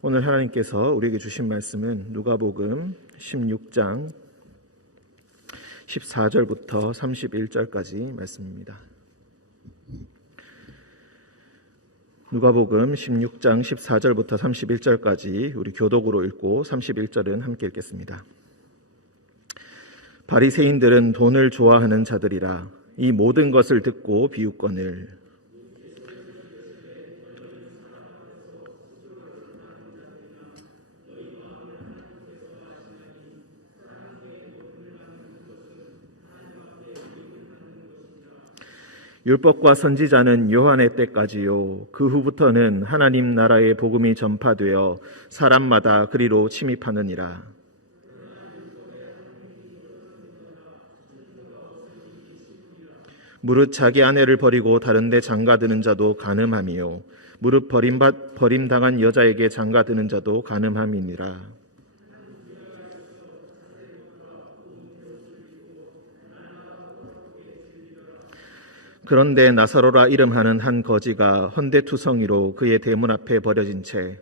오늘 하나님께서 우리에게 주신 말씀은 누가복음 16장 14절부터 31절까지 말씀입니다. 누가복음 16장 14절부터 31절까지 우리 교독으로 읽고 31절은 함께 읽겠습니다. 바리새인들은 돈을 좋아하는 자들이라 이 모든 것을 듣고 비웃거늘 율법과 선지자는 요한의 때까지요 그 후부터는 하나님 나라의 복음이 전파되어 사람마다 그리로 침입하느니라. 무릇 자기 아내를 버리고 다른 데 장가드는 자도 간음함이요 무릇 버림당한 여자에게 장가드는 자도 간음함이니라. 그런데 나사로라 이름하는 한 거지가 헌데투성이로 그의 대문 앞에 버려진 채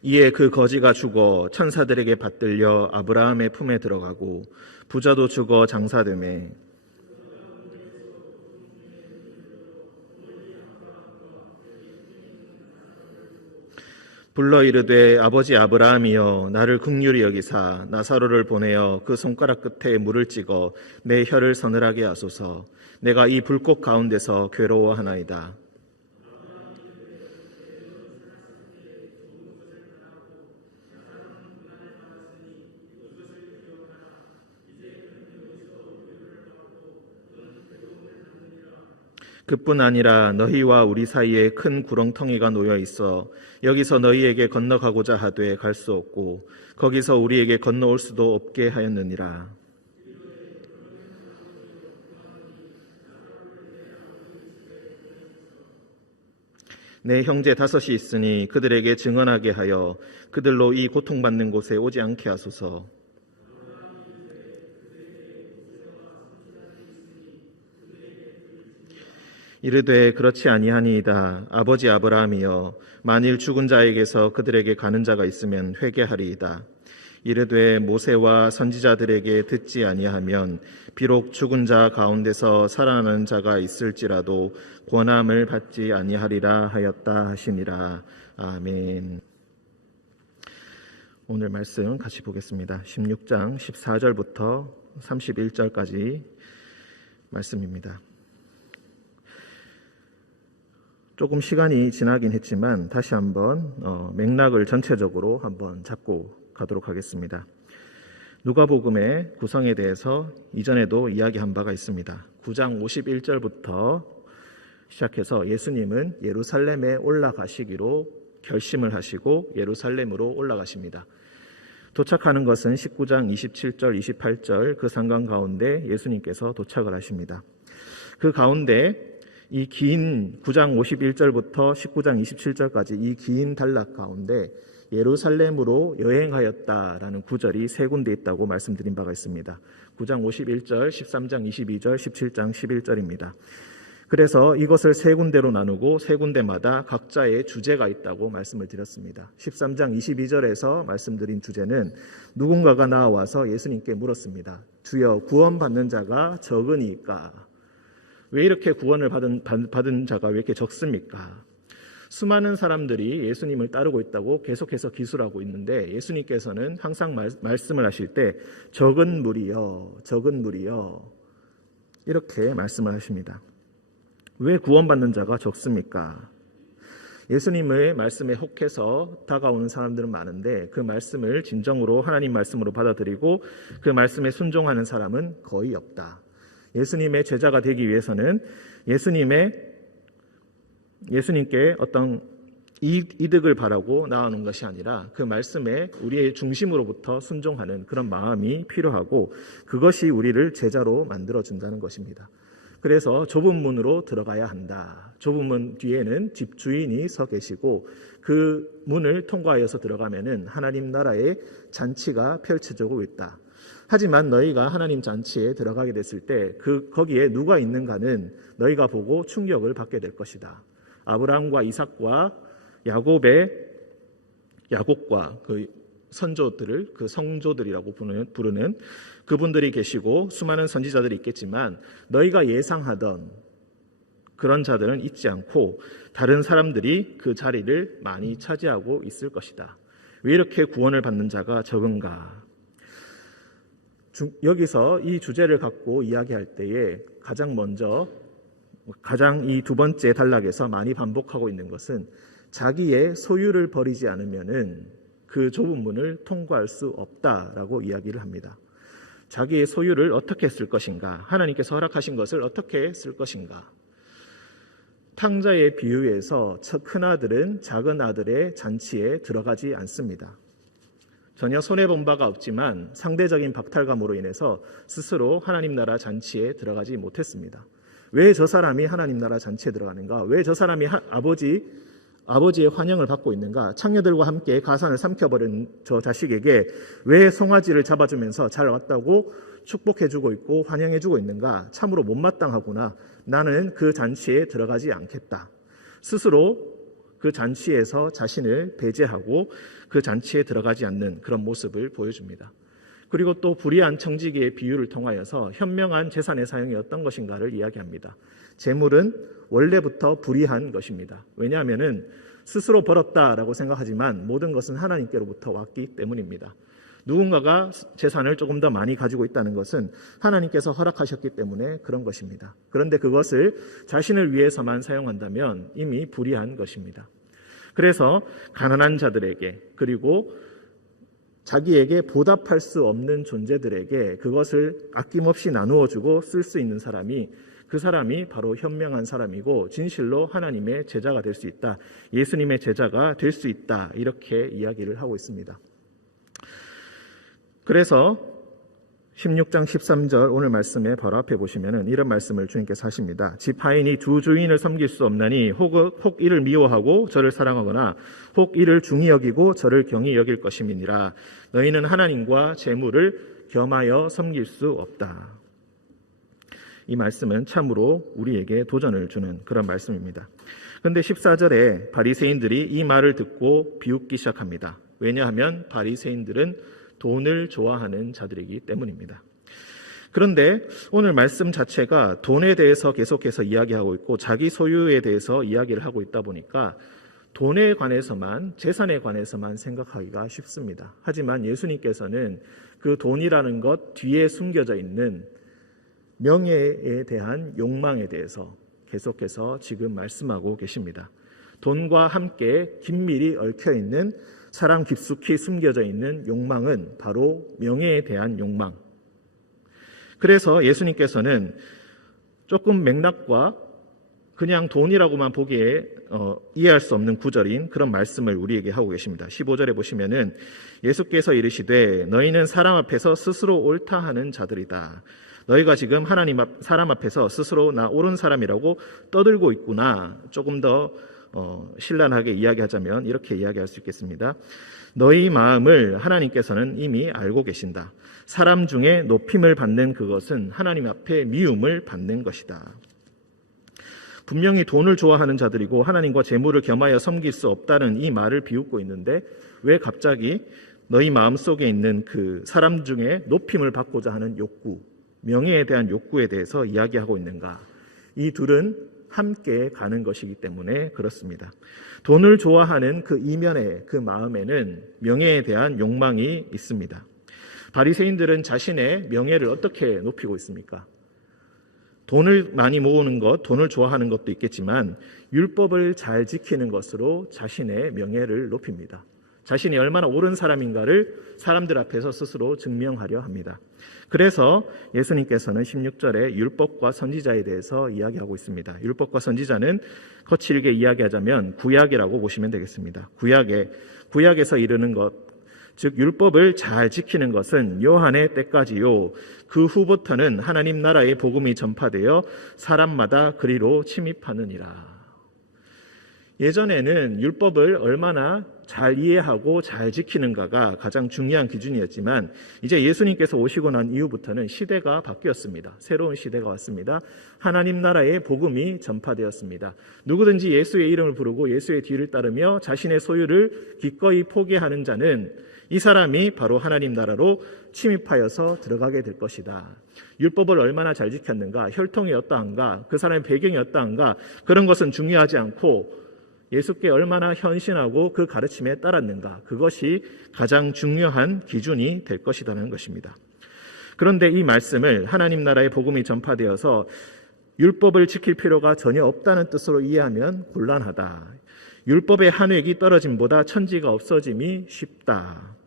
이에 그 거지가 죽어 천사들에게 받들려 아브라함의 품에 들어가고 부자도 죽어 장사되매 불러 이르되 아버지 아브라함이여 나를 긍휼히 여기사 나사로를 보내어 그 손가락 끝에 물을 찍어 내 혀를 서늘하게 하소서. 내가 이 불꽃 가운데서 괴로워하나이다. 그뿐 아니라 너희와 우리 사이에 큰 구렁텅이가 놓여 있어 여기서 너희에게 건너가고자 하되 갈 수 없고 거기서 우리에게 건너올 수도 없게 하였느니라. 내 형제 5이 있으니 그들에게 증언하게 하여 그들로 이 고통받는 곳에 오지 않게 하소서. 이르되 그렇지 아니하니이다. 아버지 아브라함이여 만일 죽은 자에게서 그들에게 가는 자가 있으면 회개하리이다. 이르되 모세와 선지자들에게 듣지 아니하면 비록 죽은 자 가운데서 살아나는 자가 있을지라도 권함을 받지 아니하리라 하였다 하시니라. 아멘. 오늘 말씀 같이 보겠습니다. 16장 14절부터 31절까지 말씀입니다. 조금 시간이 지나긴 했지만 다시 한번 맥락을 전체적으로 한번 잡고 가도록 하겠습니다. 누가복음의 구성에 대해서 이전에도 이야기한 바가 있습니다. 9장 51절부터 시작해서 예수님은 예루살렘에 올라가시기로 결심을 하시고 예루살렘으로 올라가십니다. 도착하는 것은 19장 27절, 28절 그 상관 가운데 예수님께서 도착을 하십니다. 그 가운데 이 긴 9장 51절부터 19장 27절까지 이 긴 단락 가운데 예루살렘으로 여행하였다라는 구절이 3군데 있다고 말씀드린 바가 있습니다. 9장 51절, 13장 22절, 17장 11절입니다. 그래서 이것을 3군데로 나누고 3군데마다 각자의 주제가 있다고 말씀을 드렸습니다. 13장 22절에서 말씀드린 주제는 누군가가 나와서 예수님께 물었습니다. 주여 구원받는 자가 적으니까 왜 이렇게 구원을 받은 자가 왜 이렇게 적습니까? 수많은 사람들이 예수님을 따르고 있다고 계속해서 기술하고 있는데 예수님께서는 항상 말씀을 하실 때 적은 무리여 이렇게 말씀을 하십니다. 왜 구원받는 자가 적습니까? 예수님의 말씀에 혹해서 다가오는 사람들은 많은데 그 말씀을 진정으로 하나님 말씀으로 받아들이고 그 말씀에 순종하는 사람은 거의 없다. 예수님의 제자가 되기 위해서는 예수님께 어떤 이득을 바라고 나아오는 것이 아니라 그 말씀에 우리의 중심으로부터 순종하는 그런 마음이 필요하고 그것이 우리를 제자로 만들어준다는 것입니다. 그래서 좁은 문으로 들어가야 한다. 좁은 문 뒤에는 집주인이 서 계시고 그 문을 통과하여서 들어가면은 하나님 나라의 잔치가 펼쳐지고 있다. 하지만 너희가 하나님 잔치에 들어가게 됐을 때 거기에 누가 있는가는 너희가 보고 충격을 받게 될 것이다. 아브라함과 이삭과 야곱과 그 선조들을 그 성조들이라고 부르는 그분들이 계시고 수많은 선지자들이 있겠지만 너희가 예상하던 그런 자들은 있지 않고 다른 사람들이 그 자리를 많이 차지하고 있을 것이다. 왜 이렇게 구원을 받는 자가 적은가? 여기서 이 주제를 갖고 이야기할 때에 가장 이 두 번째 단락에서 많이 반복하고 있는 것은 자기의 소유를 버리지 않으면은 그 좁은 문을 통과할 수 없다라고 이야기를 합니다. 자기의 소유를 어떻게 쓸 것인가? 하나님께서 허락하신 것을 어떻게 쓸 것인가? 탕자의 비유에서 큰아들은 작은 아들의 잔치에 들어가지 않습니다. 전혀 손해본 바가 없지만 상대적인 박탈감으로 인해서 스스로 하나님 나라 잔치에 들어가지 못했습니다. 왜 저 사람이 하나님 나라 잔치에 들어가는가? 왜 저 사람이 아버지의 환영을 받고 있는가? 창녀들과 함께 가산을 삼켜버린 저 자식에게 왜 송아지를 잡아주면서 잘 왔다고 축복해주고 있고 환영해주고 있는가? 참으로 못마땅하구나. 나는 그 잔치에 들어가지 않겠다. 스스로 그 잔치에서 자신을 배제하고 그 잔치에 들어가지 않는 그런 모습을 보여줍니다. 그리고 또 불의한 청지기의 비유를 통하여서 현명한 재산의 사용이 어떤 것인가를 이야기합니다. 재물은 원래부터 불의한 것입니다. 왜냐하면 스스로 벌었다라고 생각하지만 모든 것은 하나님께로부터 왔기 때문입니다. 누군가가 재산을 조금 더 많이 가지고 있다는 것은 하나님께서 허락하셨기 때문에 그런 것입니다. 그런데 그것을 자신을 위해서만 사용한다면 이미 불의한 것입니다. 그래서 가난한 자들에게 그리고 자기에게 보답할 수 없는 존재들에게 그것을 아낌없이 나누어주고 쓸 수 있는 사람이 그 사람이 바로 현명한 사람이고 진실로 하나님의 제자가 될 수 있다. 예수님의 제자가 될 수 있다. 이렇게 이야기를 하고 있습니다. 그래서 16장 13절 오늘 말씀에 바로 앞에 보시면은 이런 말씀을 주님께서 하십니다. 지파인이 두 주인을 섬길 수 없나니 혹 이를 미워하고 저를 사랑하거나 혹 이를 중히 여기고 저를 경히 여길 것임이니라. 너희는 하나님과 재물을 겸하여 섬길 수 없다. 이 말씀은 참으로 우리에게 도전을 주는 그런 말씀입니다. 그런데 14절에 바리새인들이 이 말을 듣고 비웃기 시작합니다. 왜냐하면 바리새인들은 돈을 좋아하는 자들이기 때문입니다. 그런데 오늘 말씀 자체가 돈에 대해서 계속해서 이야기하고 있고 자기 소유에 대해서 이야기를 하고 있다 보니까 돈에 관해서만, 재산에 관해서만 생각하기가 쉽습니다. 하지만 예수님께서는 그 돈이라는 것 뒤에 숨겨져 있는 명예에 대한 욕망에 대해서 계속해서 지금 말씀하고 계십니다. 돈과 함께 긴밀히 얽혀있는 사람 깊숙이 숨겨져 있는 욕망은 바로 명예에 대한 욕망. 그래서 예수님께서는 조금 맥락과 그냥 돈이라고만 보기에 이해할 수 없는 구절인 그런 말씀을 우리에게 하고 계십니다. 15절에 보시면은 예수께서 이르시되 너희는 사람 앞에서 스스로 옳다 하는 자들이다. 너희가 지금 사람 앞에서 스스로 나 옳은 사람이라고 떠들고 있구나. 조금 더 신랄하게 이야기하자면 이렇게 이야기할 수 있겠습니다. 너희 마음을 하나님께서는 이미 알고 계신다. 사람 중에 높임을 받는 그것은 하나님 앞에 미움을 받는 것이다. 분명히 돈을 좋아하는 자들이고 하나님과 재물을 겸하여 섬길 수 없다는 이 말을 비웃고 있는데 왜 갑자기 너희 마음속에 있는 그 사람 중에 높임을 받고자 하는 욕구, 명예에 대한 욕구에 대해서 이야기하고 있는가? 이 둘은 함께 가는 것이기 때문에 그렇습니다. 돈을 좋아하는 그 이면에, 그 마음에는 명예에 대한 욕망이 있습니다. 바리새인들은 자신의 명예를 어떻게 높이고 있습니까? 돈을 많이 모으는 것, 돈을 좋아하는 것도 있겠지만 율법을 잘 지키는 것으로 자신의 명예를 높입니다. 자신이 얼마나 옳은 사람인가를 사람들 앞에서 스스로 증명하려 합니다. 그래서 예수님께서는 16절에 율법과 선지자에 대해서 이야기하고 있습니다. 율법과 선지자는 거칠게 이야기하자면 구약이라고 보시면 되겠습니다. 구약에서 이르는 것, 즉 율법을 잘 지키는 것은 요한의 때까지요. 그 후부터는 하나님 나라의 복음이 전파되어 사람마다 그리로 침입하느니라. 예전에는 율법을 얼마나 잘 이해하고 잘 지키는가가 가장 중요한 기준이었지만 이제 예수님께서 오시고 난 이후부터는 시대가 바뀌었습니다. 새로운 시대가 왔습니다. 하나님 나라의 복음이 전파되었습니다. 누구든지 예수의 이름을 부르고 예수의 뒤를 따르며 자신의 소유를 기꺼이 포기하는 자는 이 사람이 바로 하나님 나라로 침입하여서 들어가게 될 것이다. 율법을 얼마나 잘 지켰는가, 혈통이 어떠한가, 그 사람의 배경이 어떠한가, 그런 것은 중요하지 않고 예수께 얼마나 헌신하고 그 가르침에 따랐는가, 그것이 가장 중요한 기준이 될 것이라는 것입니다. 그런데 이 말씀을 하나님 나라의 복음이 전파되어서 율법을 지킬 필요가 전혀 없다는 뜻으로 이해하면 곤란하다. 율법의 한 획이 떨어짐보다 천지가 없어짐이 쉽다.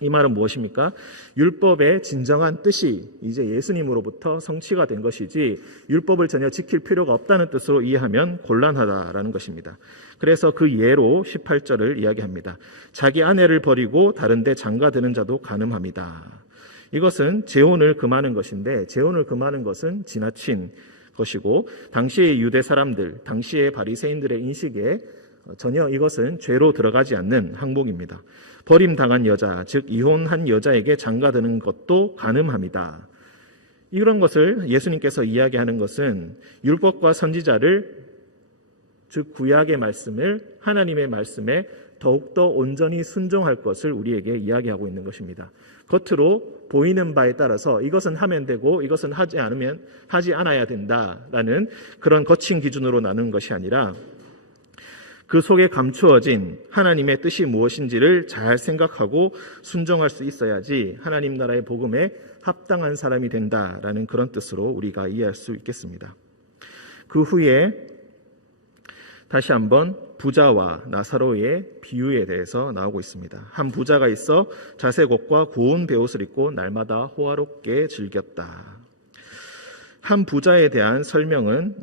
이 말은 무엇입니까? 율법의 진정한 뜻이 이제 예수님으로부터 성취가 된 것이지 율법을 전혀 지킬 필요가 없다는 뜻으로 이해하면 곤란하다라는 것입니다. 그래서 그 예로 18절을 이야기합니다. 자기 아내를 버리고 다른 데 장가드는 자도 간음합니다. 이것은 재혼을 금하는 것인데 재혼을 금하는 것은 지나친 것이고 당시의 유대 사람들, 당시의 바리새인들의 인식에 전혀 이것은 죄로 들어가지 않는 항목입니다. 버림당한 여자, 즉 이혼한 여자에게 장가드는 것도 간음합니다. 이런 것을 예수님께서 이야기하는 것은 율법과 선지자를, 즉 구약의 말씀을 하나님의 말씀에 더욱더 온전히 순종할 것을 우리에게 이야기하고 있는 것입니다. 겉으로 보이는 바에 따라서 이것은 하면 되고 이것은 하지 않아야 된다라는 그런 거친 기준으로 나누는 것이 아니라 그 속에 감추어진 하나님의 뜻이 무엇인지를 잘 생각하고 순종할 수 있어야지 하나님 나라의 복음에 합당한 사람이 된다라는 그런 뜻으로 우리가 이해할 수 있겠습니다. 그 후에 다시 한번 부자와 나사로의 비유에 대해서 나오고 있습니다. 한 부자가 있어 자색 옷과 고운 베옷을 입고 날마다 호화롭게 즐겼다. 한 부자에 대한 설명은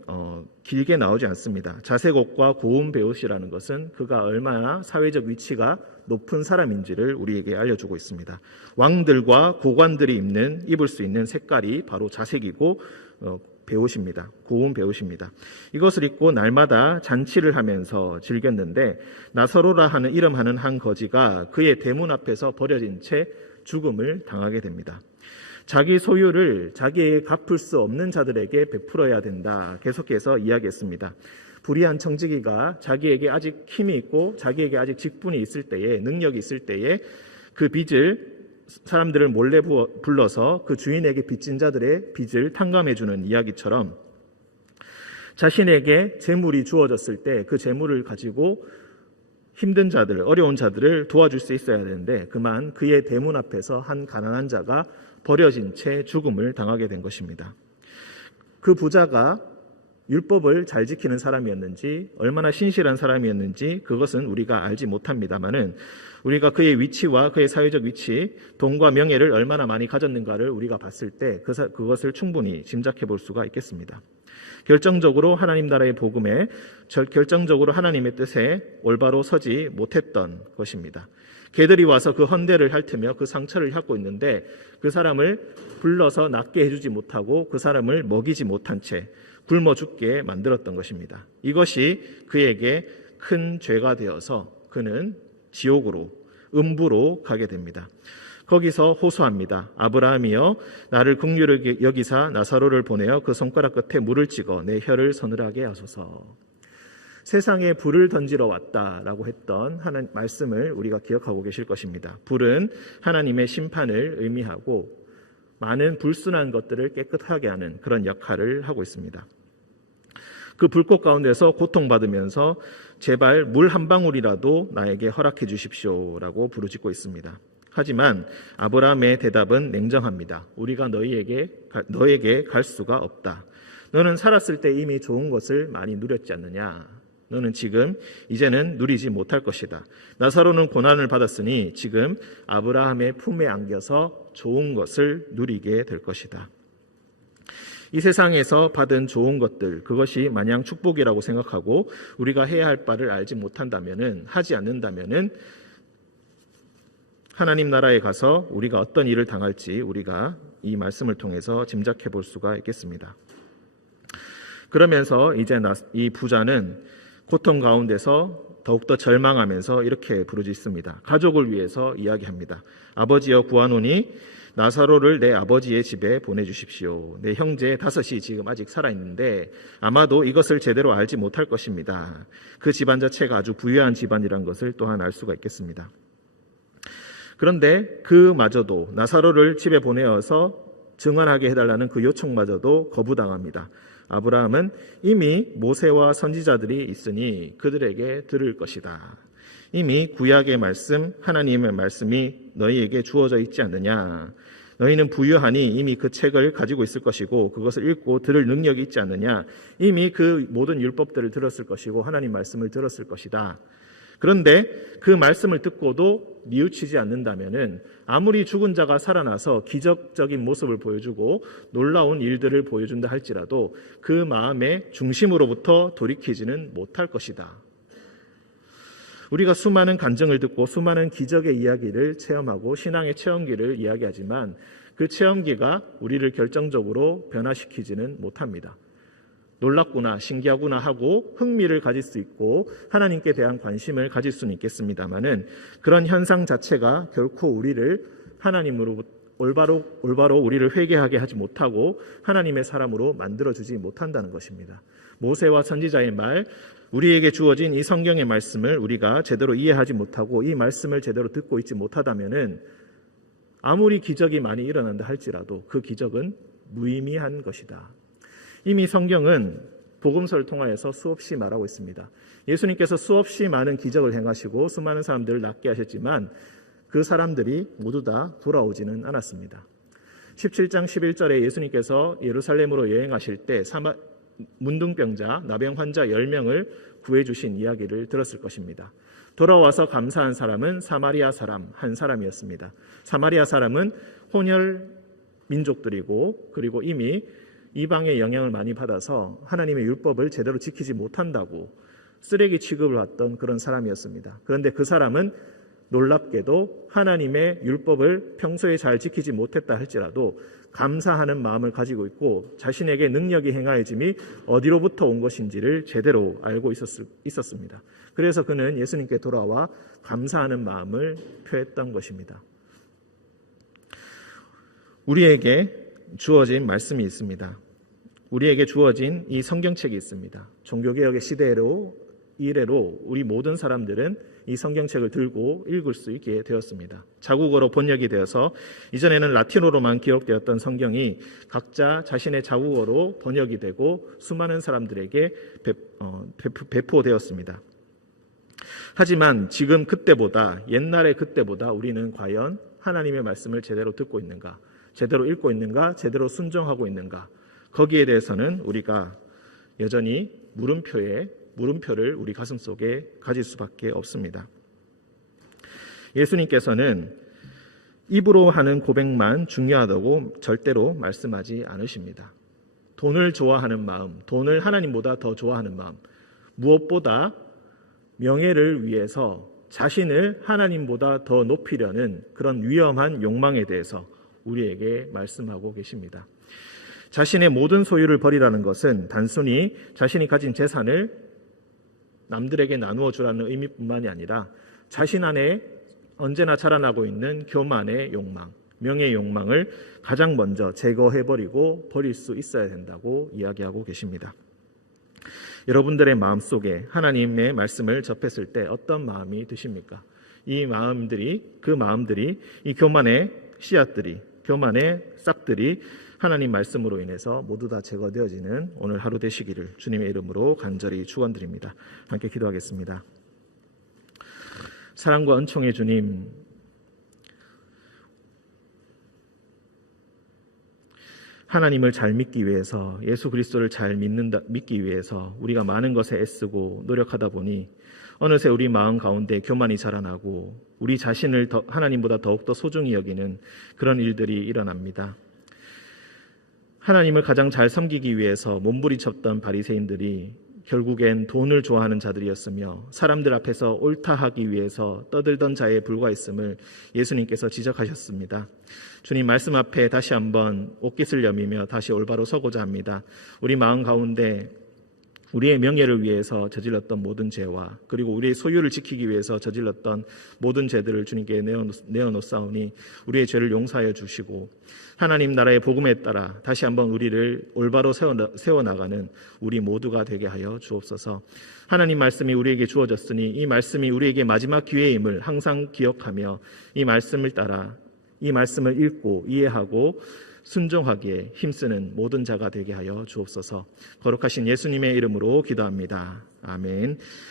길게 나오지 않습니다. 자색 옷과 고운 베옷이라는 것은 그가 얼마나 사회적 위치가 높은 사람인지를 우리에게 알려주고 있습니다. 왕들과 고관들이 입을 수 있는 색깔이 바로 자색이고 베옷입니다. 고운 베옷입니다. 이것을 입고 날마다 잔치를 하면서 즐겼는데 나사로라 하는 이름하는 한 거지가 그의 대문 앞에서 버려진 채 죽음을 당하게 됩니다. 자기 소유를 자기에게 갚을 수 없는 자들에게 베풀어야 된다. 계속해서 이야기했습니다. 불의한 청지기가 자기에게 아직 힘이 있고 자기에게 아직 직분이 있을 때에, 능력이 있을 때에 그 빚을 사람들을 몰래 불러서 그 주인에게 빚진 자들의 빚을 탕감해주는 이야기처럼 자신에게 재물이 주어졌을 때 그 재물을 가지고 힘든 자들, 어려운 자들을 도와줄 수 있어야 되는데 그만 그의 대문 앞에서 한 가난한 자가 버려진 채 죽음을 당하게 된 것입니다. 그 부자가 율법을 잘 지키는 사람이었는지 얼마나 신실한 사람이었는지 그것은 우리가 알지 못합니다마는 우리가 그의 위치와 그의 사회적 위치, 돈과 명예를 얼마나 많이 가졌는가를 우리가 봤을 때 그것을 충분히 짐작해 볼 수가 있겠습니다. 결정적으로 하나님 나라의 복음에 결정적으로 하나님의 뜻에 올바로 서지 못했던 것입니다. 개들이 와서 그 헌대를 핥으며 그 상처를 핥고 있는데 그 사람을 불러서 낫게 해주지 못하고 그 사람을 먹이지 못한 채 굶어 죽게 만들었던 것입니다. 이것이 그에게 큰 죄가 되어서 그는 지옥으로, 음부로 가게 됩니다. 거기서 호소합니다. 아브라함이여 나를 긍휼히 여기사 나사로를 보내어 그 손가락 끝에 물을 찍어 내 혀를 서늘하게 하소서. 세상에 불을 던지러 왔다라고 했던 하나님 말씀을 우리가 기억하고 계실 것입니다. 불은 하나님의 심판을 의미하고 많은 불순한 것들을 깨끗하게 하는 그런 역할을 하고 있습니다. 그 불꽃 가운데서 고통받으면서 제발 물 한 방울이라도 나에게 허락해 주십시오라고 부르짖고 있습니다. 하지만 아브라함의 대답은 냉정합니다. 우리가 너에게 갈 수가 없다. 너는 살았을 때 이미 좋은 것을 많이 누렸지 않느냐? 너는 지금 이제는 누리지 못할 것이다. 나사로는 고난을 받았으니 지금 아브라함의 품에 안겨서 좋은 것을 누리게 될 것이다. 이 세상에서 받은 좋은 것들, 그것이 마냥 축복이라고 생각하고 우리가 해야 할 바를 알지 못한다면은, 하지 않는다면은 하나님 나라에 가서 우리가 어떤 일을 당할지 우리가 이 말씀을 통해서 짐작해 볼 수가 있겠습니다. 그러면서 이제 이 부자는 고통 가운데서 더욱더 절망하면서 이렇게 부르짖습니다. 가족을 위해서 이야기합니다. 아버지여 구하노니 나사로를 내 아버지의 집에 보내주십시오. 내 형제 5이 지금 아직 살아있는데 아마도 이것을 제대로 알지 못할 것입니다. 그 집안 자체가 아주 부유한 집안이란 것을 또한 알 수가 있겠습니다. 그런데 그마저도 나사로를 집에 보내어서 증언하게 해달라는 그 요청마저도 거부당합니다. 아브라함은 이미 모세와 선지자들이 있으니 그들에게 들을 것이다. 이미 구약의 말씀, 하나님의 말씀이 너희에게 주어져 있지 않느냐. 너희는 부유하니 이미 그 책을 가지고 있을 것이고 그것을 읽고 들을 능력이 있지 않느냐. 이미 그 모든 율법들을 들었을 것이고 하나님 말씀을 들었을 것이다. 그런데 그 말씀을 듣고도 뉘우치지 않는다면은 아무리 죽은 자가 살아나서 기적적인 모습을 보여주고 놀라운 일들을 보여준다 할지라도 그 마음의 중심으로부터 돌이키지는 못할 것이다. 우리가 수많은 간증을 듣고 수많은 기적의 이야기를 체험하고 신앙의 체험기를 이야기하지만 그 체험기가 우리를 결정적으로 변화시키지는 못합니다. 놀랍구나, 신기하구나 하고 흥미를 가질 수 있고 하나님께 대한 관심을 가질 수는 있겠습니다만은 그런 현상 자체가 결코 우리를 하나님으로 올바로 우리를 회개하게 하지 못하고 하나님의 사람으로 만들어주지 못한다는 것입니다. 모세와 선지자의 말, 우리에게 주어진 이 성경의 말씀을 우리가 제대로 이해하지 못하고 이 말씀을 제대로 듣고 있지 못하다면은 아무리 기적이 많이 일어난다 할지라도 그 기적은 무의미한 것이다. 이미 성경은 복음서를 통하여서 수없이 말하고 있습니다. 예수님께서 수없이 많은 기적을 행하시고 수많은 사람들을 낫게 하셨지만 그 사람들이 모두 다 돌아오지는 않았습니다. 17장 11절에 예수님께서 예루살렘으로 여행하실 때 문둥병자, 나병 환자 10명을 구해주신 이야기를 들었을 것입니다. 돌아와서 감사한 사람은 사마리아 사람 한 사람이었습니다. 사마리아 사람은 혼혈 민족들이고 그리고 이미 이방의 영향을 많이 받아서 하나님의 율법을 제대로 지키지 못한다고 쓰레기 취급을 받던 그런 사람이었습니다. 그런데 그 사람은 놀랍게도 하나님의 율법을 평소에 잘 지키지 못했다 할지라도 감사하는 마음을 가지고 있고 자신에게 능력이 행하여짐이 어디로부터 온 것인지를 제대로 알고 있었습니다. 그래서 그는 예수님께 돌아와 감사하는 마음을 표했던 것입니다. 우리에게 주어진 말씀이 있습니다. 우리에게 주어진 이 성경책이 있습니다. 종교개혁의 시대로 이래로 우리 모든 사람들은 이 성경책을 들고 읽을 수 있게 되었습니다. 자국어로 번역이 되어서 이전에는 라틴어로만 기록되었던 성경이 각자 자신의 자국어로 번역이 되고 수많은 사람들에게 배포되었습니다. 하지만 지금 옛날의 그때보다 우리는 과연 하나님의 말씀을 제대로 듣고 있는가? 제대로 읽고 있는가? 제대로 순종하고 있는가? 거기에 대해서는 우리가 여전히 물음표를 우리 가슴속에 가질 수밖에 없습니다. 예수님께서는 입으로 하는 고백만 중요하다고 절대로 말씀하지 않으십니다. 돈을 좋아하는 마음, 돈을 하나님보다 더 좋아하는 마음, 무엇보다 명예를 위해서 자신을 하나님보다 더 높이려는 그런 위험한 욕망에 대해서 우리에게 말씀하고 계십니다. 자신의 모든 소유를 버리라는 것은 단순히 자신이 가진 재산을 남들에게 나누어 주라는 의미뿐만이 아니라 자신 안에 언제나 자라나고 있는 교만의 욕망, 명예의 욕망을 가장 먼저 제거해버리고 버릴 수 있어야 된다고 이야기하고 계십니다. 여러분들의 마음속에 하나님의 말씀을 접했을 때 어떤 마음이 드십니까? 이 마음들이 이 교만의 씨앗들이, 교만의 싹들이 하나님 말씀으로 인해서 모두 다 제거되어지는 오늘 하루 되시기를 주님의 이름으로 간절히 축원드립니다. 함께 기도하겠습니다. 사랑과 은총의 주님, 하나님을 잘 믿기 위해서, 예수 그리스도를 잘 믿기 위해서 우리가 많은 것에 애쓰고 노력하다 보니 어느새 우리 마음 가운데 교만이 자라나고 우리 자신을 하나님보다 더욱더 소중히 여기는 그런 일들이 일어납니다. 하나님을 가장 잘 섬기기 위해서 몸부림쳤던 바리새인들이 결국엔 돈을 좋아하는 자들이었으며 사람들 앞에서 옳다 하기 위해서 떠들던 자에 불과했음을 예수님께서 지적하셨습니다. 주님 말씀 앞에 다시 한번 옷깃을 여미며 다시 올바로 서고자 합니다. 우리 마음 가운데 우리의 명예를 위해서 저질렀던 모든 죄와 그리고 우리의 소유를 지키기 위해서 저질렀던 모든 죄들을 주님께 내어놓사오니 우리의 죄를 용서하여 주시고 하나님 나라의 복음에 따라 다시 한번 우리를 올바로 세워나가는 우리 모두가 되게 하여 주옵소서. 하나님 말씀이 우리에게 주어졌으니 이 말씀이 우리에게 마지막 기회임을 항상 기억하며 이 말씀을 따라 이 말씀을 읽고 이해하고 순종하기에 힘쓰는 모든 자가 되게 하여 주옵소서. 거룩하신 예수님의 이름으로 기도합니다. 아멘.